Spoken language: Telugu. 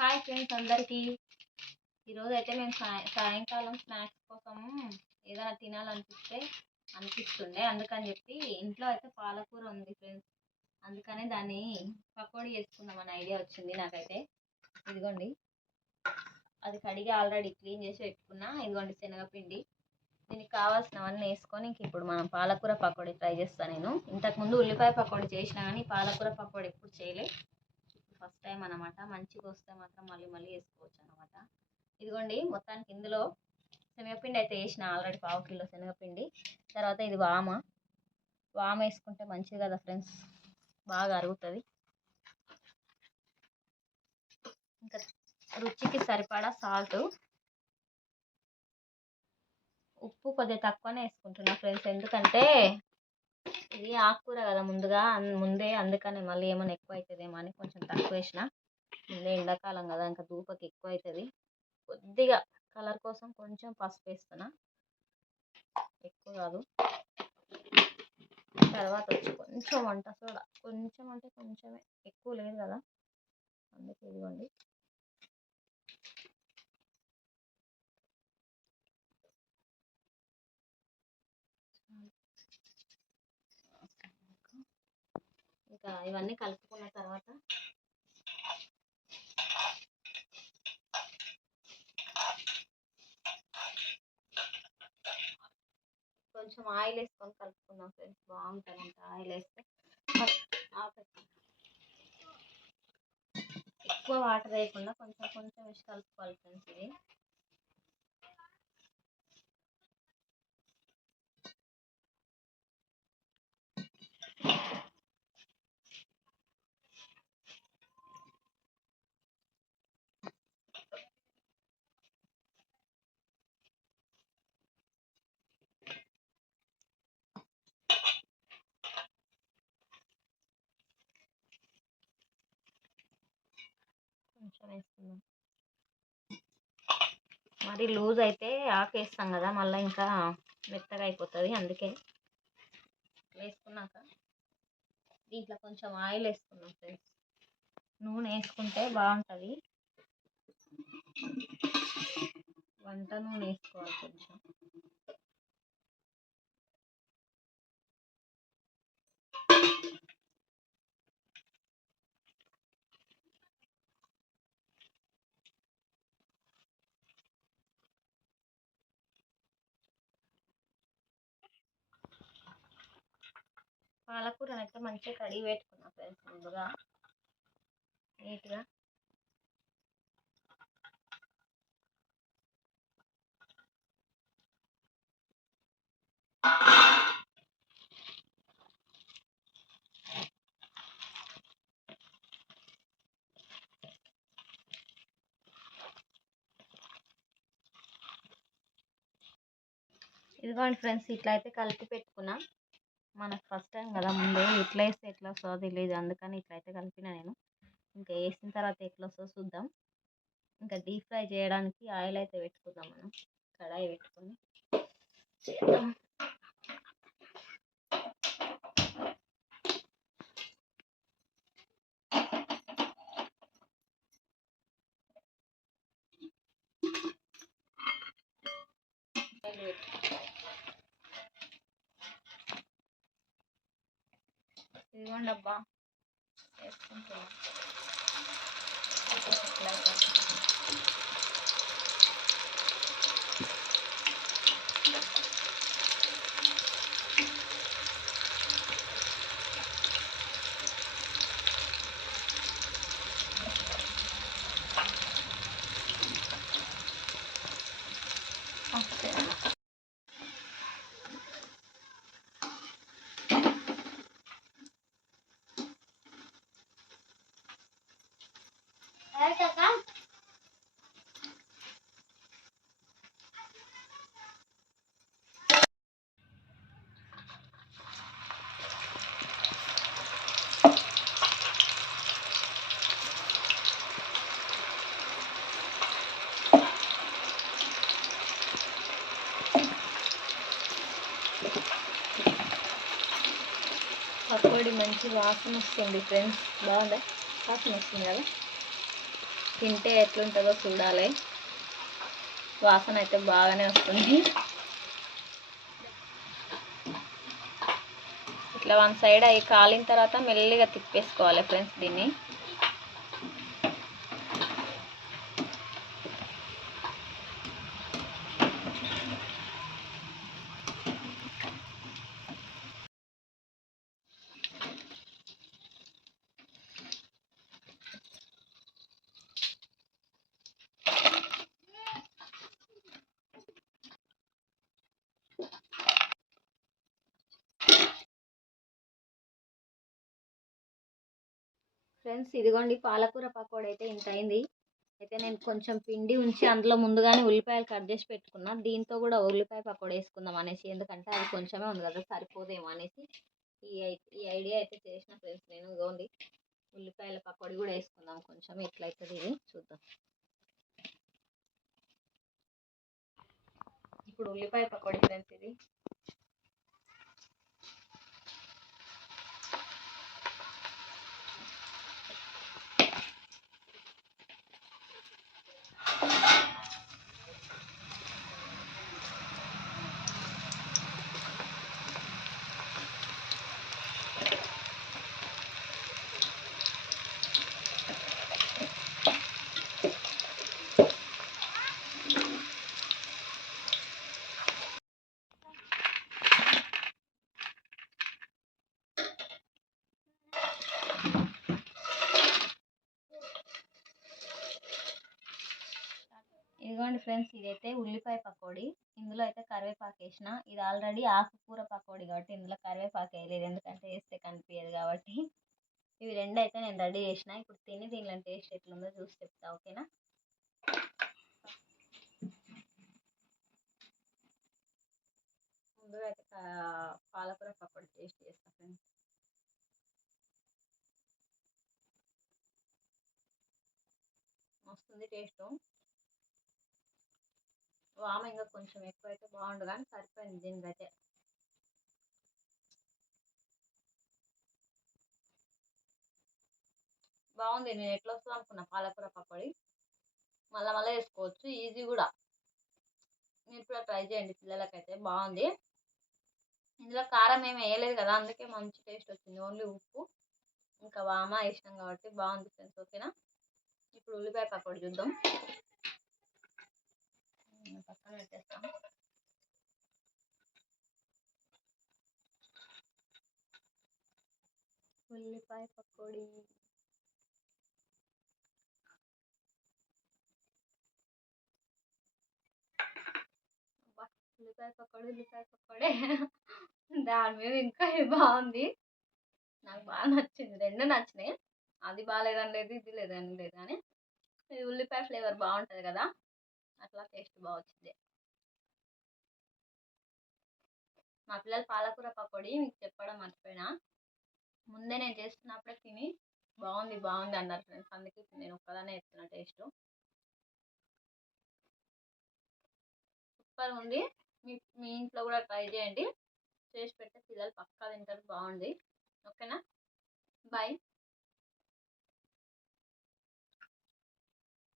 హాయ్ ఫ్రెండ్స్ అందరికీ. ఈరోజు అయితే మేము సాయంకాలం స్నాక్స్ కోసం ఏదైనా అనిపిస్తుండే, అందుకని చెప్పి ఇంట్లో అయితే పాలకూర ఉంది ఫ్రెండ్స్. అందుకనే దాన్ని పకోడీ చేసుకుందామని ఐడియా వచ్చింది నాకైతే. ఇదిగోండి, అది కడిగి ఆల్రెడీ క్లీన్ చేసి పెట్టుకున్నా. ఇదిగోండి శనగపిండి. దీనికి కావాల్సినవన్నీ వేసుకొని ఇంక ఇప్పుడు మనం పాలకూర పకోడీ ట్రై చేస్తాను. నేను ఇంతకుముందు ఉల్లిపాయ పకోడీ చేసినా కానీ పాలకూర పకోడీ ఎప్పుడు చేయలే, ఫస్ట్ టైం అనమాట. మంచిగా వస్తే మాత్రం మళ్ళీ మళ్ళీ వేసుకోవచ్చు అనమాట. ఇదిగోండి, మొత్తానికి ఇందులో శనగపిండి అయితే వేసిన ఆల్రెడీ 1/2 కిలో శనగపిండి. తర్వాత ఇది వామ వేసుకుంటే మంచిది కదా ఫ్రెండ్స్, బాగా అరుగుతుంది. ఇంకా రుచికి సరిపడా సాల్ట్, ఉప్పు కొద్దిగా తక్కువనే వేసుకుంటున్నా ఫ్రెండ్స్, ఎందుకంటే ఇది ఆకుకూర కదా ముందే, అందుకని మళ్ళీ ఏమైనా ఎక్కువ అవుతుందేమో అని కొంచెం తక్కువ వేసిన. ముందే ఎండాకాలం కదా, ఇంకా దూపకి ఎక్కువ అవుతుంది. కొద్దిగా కలర్ కోసం కొంచెం పసుపు వేస్తున్నా, ఎక్కువ కాదు. తర్వాత వచ్చి కొంచెం వంట సోడా, కొంచెం అంటే కొంచెమే, ఎక్కువ లేదు కదా, అందుకే ఇదిగోండి. ఇంకా ఇవన్నీ కలుపుకున్న తర్వాత కొంచెం ఆయిల్ వేసుకొని కలుపుకుందాం ఫ్రెండ్స్, బాగుంటుంది అంట ఆయిల్ వేస్తే. ఎక్కువ వాటర్ వేయకుండా కొంచెం కొంచెం వేసి కలుపుకోవాలి ఫ్రెండ్స్. ఇది కొంచెం వేసుకుందాం. మరి లూజ్ అయితే ఆకేస్తాం కదా, మళ్ళీ ఇంకా మెత్తగా అయిపోతుంది. అందుకే వేసుకున్నాక దీంట్లో కొంచెం ఆయిల్ వేసుకున్నాం ఫ్రెండ్స్. నూనె వేసుకుంటే బాగుంటుంది, వంట నూనె వేసుకోవాలి కొంచెం. పాలకూరను అయితే మంచిగా కడిగి పెట్టుకున్నాం ఫ్రెండ్స్ ముందుగా నీట్గా. ఇదిగోండి ఫ్రెండ్స్, ఇట్లా అయితే కలిపి పెట్టుకున్నా. మనకు ఫస్ట్ టైం కదా, ముందే ఇట్లా వేస్తే ఎట్లా వస్తుందో తెలియదు, అందుకని ఇట్లా అయితే కలిపిన నేను. ఇంకా వేసిన తర్వాత ఎట్లా వస్తుందో చూద్దాం. ఇంకా డీప్ ఫ్రై చేయడానికి ఆయిల్ అయితే పెట్టుకుందాం, మనం కడాయి పెట్టుకొని చేద్దాం. ఇదిగోండి అబ్బా, వేసుకుంటున్నాం. పకోడీ మంచి వాసన వస్తుంది ఫ్రెండ్స్, బాగుందా? వాసన వస్తుంది కదా. తింటే ఎట్లుంటుందో చూడాలి. వాసన అయితే బాగానే వస్తుంది. ఇట్లా వన్ సైడ్ అవి కాలిన తర్వాత మెల్లిగా తిప్పేసుకోవాలి ఫ్రెండ్స్ దీన్ని. ఫ్రెండ్స్ ఇదిగోండి పాలకూర పకోడీ అయితే ఇంత అయింది. అయితే నేను కొంచెం పిండి ఉంచి అందులో ముందుగానే ఉల్లిపాయలు కట్ చేసి పెట్టుకున్నా. దీంతో కూడా ఉల్లిపాయ పకోడీ వేసుకుందాం అనేసి, ఎందుకంటే అది కొంచెమే ఉంది కదా సరిపోదేమో అనేసి ఈ ఐడియా అయితే చేసిన ఫ్రెండ్స్ నేను. ఇదిగోండి ఉల్లిపాయల పకోడీ కూడా వేసుకుందాం కొంచెం, ఎట్లయితుంది ఇది చూద్దాం. ఇప్పుడు ఉల్లిపాయ పకోడీ ఫ్రెండ్స్ ఇది. ఇదిగోండి ఫ్రెండ్స్ ఇదైతే ఉల్లిపాయ పకోడీ. ఇందులో అయితే కరివేపాకు వేసిన. ఇది ఆల్రెడీ ఆకుకూర పకోడీ కాబట్టి ఇందులో కరివేపాకు వేయలేదు, ఎందుకంటే వేస్తే కనిపించదు కాబట్టి. ఇవి రెండు అయితే నేను రెడీ చేసిన. ఇప్పుడు తిని దీనిలో టేస్ట్ ఎట్లుందో చూసి చెప్తా, ఓకేనా. ముందుగా అయితే పాలకూర పకోడీ టేస్ట్ చేస్తా ఫ్రెండ్స్. వస్తుంది టేస్ట్. వామ ఇంకా కొంచెం ఎక్కువ అయితే బాగుండు కానీ సరిపోయింది దీనికైతే. బాగుంది. నేను ఎట్లా వస్తుంది అనుకున్నా పాలకూర పకోడీ. మళ్ళీ మళ్ళీ వేసుకోవచ్చు, ఈజీ కూడా. మీరు కూడా ట్రై చేయండి, పిల్లలకైతే బాగుంది. ఇందులో కారం ఏమి వేయలేదు కదా, అందుకే మంచి టేస్ట్ వచ్చింది. ఓన్లీ ఉప్పు ఇంకా వామ వేసినాం కాబట్టి బాగుంది ఫ్రెండ్స్, ఓకేనా. ఇప్పుడు ఉల్లిపాయ పకోడీ చూద్దాం. పక్కన పెట్టేస్తాం. ఉల్లిపాయ పకోడీ ఉల్లిపాయ పకోడీ దాని మీద ఇంకా బాగుంది. నాకు బాగా నచ్చింది, రెండు నచ్చినాయి. అది బాగాలేదని లేదు, ఇది లేదని లేదు, కానీ ఇది ఉల్లిపాయ ఫ్లేవర్ బాగుంటుంది కదా, అట్లా టేస్ట్ బాగా వచ్చింది. మా పిల్లలు పాలకూర పకోడీ మీకు చెప్పడం మర్చిపోయినా, ముందే నేను చేస్తున్నప్పుడే తిని బాగుంది బాగుంది అన్నారు ఫ్రెండ్స్. అందుకే నేను ఒక్కదానే చెప్తున్నా టేస్ట్. సూపర్ ఉంది. మీ ఇంట్లో కూడా ట్రై చేయండి. చేసి పెడితే పిల్లలు పక్కా తింటారు. బాగుంది, ఓకేనా. బాయ్.